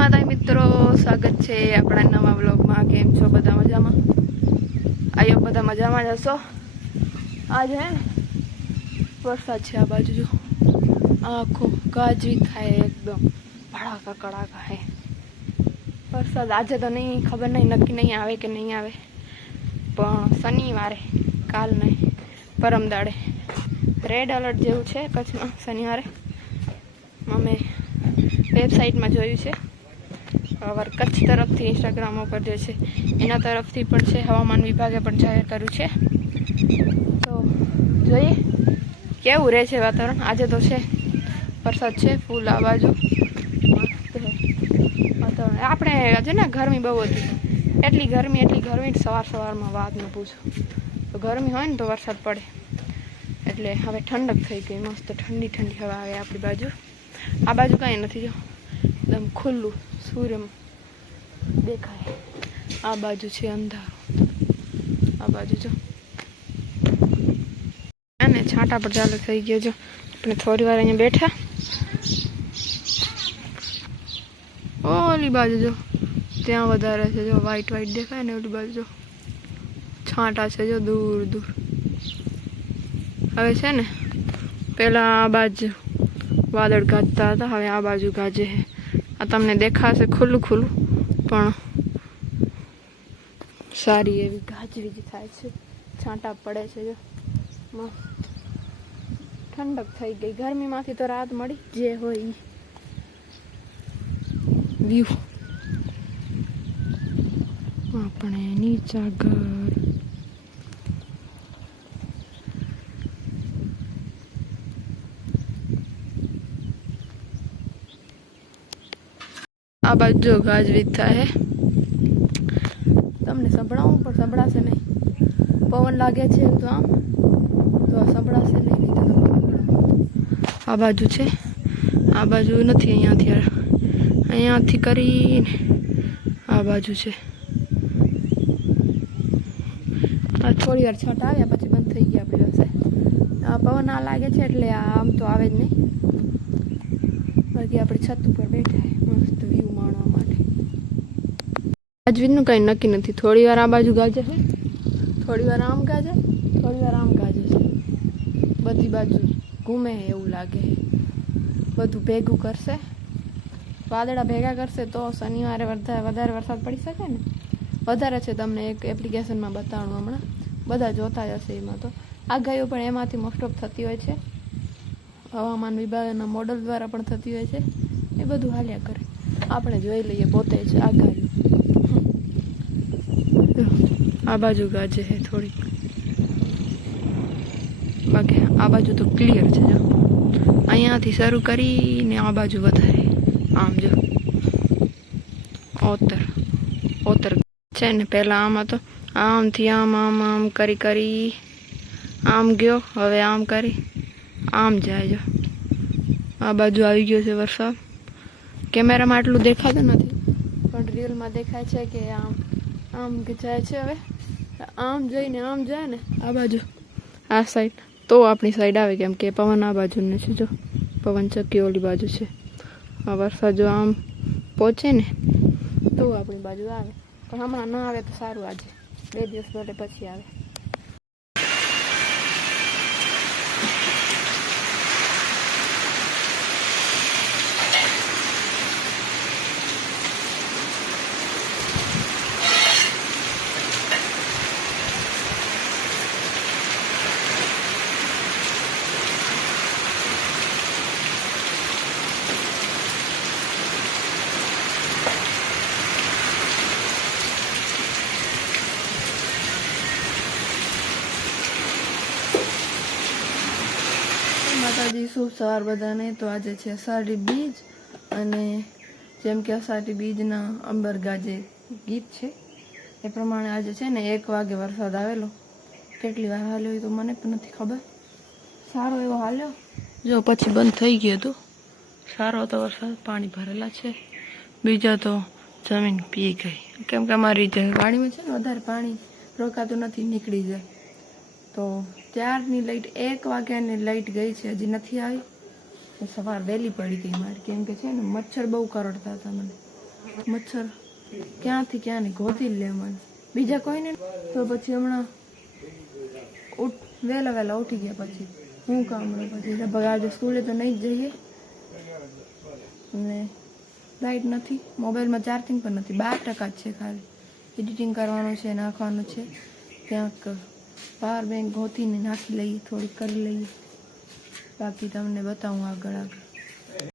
माता मित्रों, स्वागत है अपना नवा व्लॉग में। केम छो बधा मजा में? आयो बधा मजा में जशो। आज है वरसाद है। आ बाजू जो आखो गाजवी थाय एकदम भड़ाका कड़ाका है वरसाद। आज तो नहीं खबर नहीं नक्की नहीं आवे कि नहीं आवे, पण शनिवारे काल नहीं परम दाड़े रेड अलर्ट जेवुं छे कच्छ में। शनिवारे अमे वेबसाइट में जोयुं छे। और कच्छ तरफ थी इंस्टाग्राम पर जो है एना तरफ थी पण छे, हवामान विभागे पण जाहिर कर्युं छे। तो जोईए केवुं रहे छे वातावरण। आज तो छे वरसाद छे फूल। आ बाजू मस्त वातावरण। आपणे आज ने गरमी बहु हती, एटली गरमी सवार सवार में वात न पूछो। तो गरमी होय ने तो वरसाद पड़े एटले हवे ठंडक थई गई। मस्त ठंडी ठंडी हवा आवे आपणी बाजू। आ बाजू कई नथी, जो एकदम खुल्लू सूर्य देखाय। आ बाजू छे अंधारू। आ बाजू जो अने छांटा पर चालू थई गयो। जो अपने थोड़ी वार अहींया बैठा, ओली बाजू जो त्यां वधारे छे। जो व्हाइट व्हाइट देखाय ने ओली बाजू जो छांटा छे जो दूर दूर। हवे छे ने पेला आ बाजू वादळ गाजता हता, हवे आ बाजू गाजे है। आ तमने देखाशे खुल्लू खुल्लू, पण सारी एवी गाजवीज थाय छे। छांटा पड़े छे। जो मस्त ठंडक थई गई। गर्मी मांथी तो राहत मळी। जे होय ई व्यू अपने नीचा घर। आ बाजू गाजवीज थाय। तमने संभळावुं पण संभळाशे नहीं। पवन लागे छे तो आम तो संभळाशे नहीं, नहीं तो संभळावुं। आ बाजू छे, आ बाजू नथी। अहींयाथी करीने आ बाजू छे। आ थोड़ी वार छांटा आव्या पछी बंध थई गया आपणी પાસે। आ पवन आ लागे छे એટલે आम तो आवे ज नहीं। बाकी आपणे छत पर बैठा है मस्त व्यू माणवा माटे। गाजवीजनुं कई नक्की नथी। थोड़ी वार आ बाजू गाजे है, थोड़ी वार आम गाजे, थोड़ी वार आम गाजे छे। बधी बाजू घूमे है एवुं लागे है। बधुं भेगुं करशे, वादळा भेगा करशे तो शनिवारे वधारे वरसाद पड़ी शके ने। वधारे छे तमने एक एप्लिकेशन में बतावुं हमणां, बधा जोता ज हशे। एमां तो आगाहीओ पण एमांथी मोस्ट ऑफ थती होय छे। हवामान विभागना मॉडल द्वारा पण थती होय छे। ए बधुं हाल्या करे। आपणे जोई लईए पोते ज आगाही। आ बाजू गाजे है थोड़ी, बाकी आ बाजू तो क्लियर छे। जो अहींयाथी शरू करीने आ बाजू वधारे आम जो ओतर छे ने। पहला आम तो आम थी आम आम आम करी करी आम गयो। हवे आम करी आम जाए। जो आ बाजू आई गयो छे वरसाद। कैमरा में आटलू देखाતું નથી, પણ रियल में देखाय छे कि आम आम जाए छे। हवे आम जईने आम जाए ने आ बाजू आ साइड तो अपनी साइड आवे, केम के पवन आ बाजू ने छे। जो पवन चक्की ओली बाजू छे। आ वरसाद जो आम पहुंचे ने तो अपनी बाजू आवे, पण हमणां न आवे तो सारूं। आज 2 दिवस માટે પછી આવે। माताजी शुभ सवार बधाने। तो आज है अषाढ़ी बीज अने जेम के अषाढ़ी बीजना अंबर गाजे गीत है ए प्रमाणे आज है ने 1 वागे वरसाद आवेलो। केटली वार हाल्यो तो मने पण नथी खबर। सारो एवो हाल्यो जो पछी बंध थई गयो तो सारो तो वरसाद। पाणी भरेला छे। बीजा तो जमीन पी गई, केम के अमारी वाड़ी में छे ने वधारे पाणी रोकातुं नथी, निकળી जाय। तो 4 ની लाइट 1 વાગ્યાની लाइट गई है, हजी नहीं आई। सवार वहेली पड़ी गई मारी, केम के छे ने मच्छर बहु करड़ता था। मैंने મચ્છર ક્યાંથી ક્યાં ને ગોતી લે મને, બીજા કોઈને. તો પછી હમણાં વહેલા ઉઠી ગયા પછી હું કામ પછી આજે સ્કૂલે તો નહીં જ જઈએ. અને લાઇટ નથી, મોબાઈલમાં ચાર્જિંગ પણ નથી, 12% જ છે. ખાલી એડિટિંગ કરવાનું છે, નાખવાનું છે. ક્યાંક પાવર બેંક ગોતીને નાખી લઈએ, થોડીક કરી લઈએ, બાકી તમને બતાવું આગળ.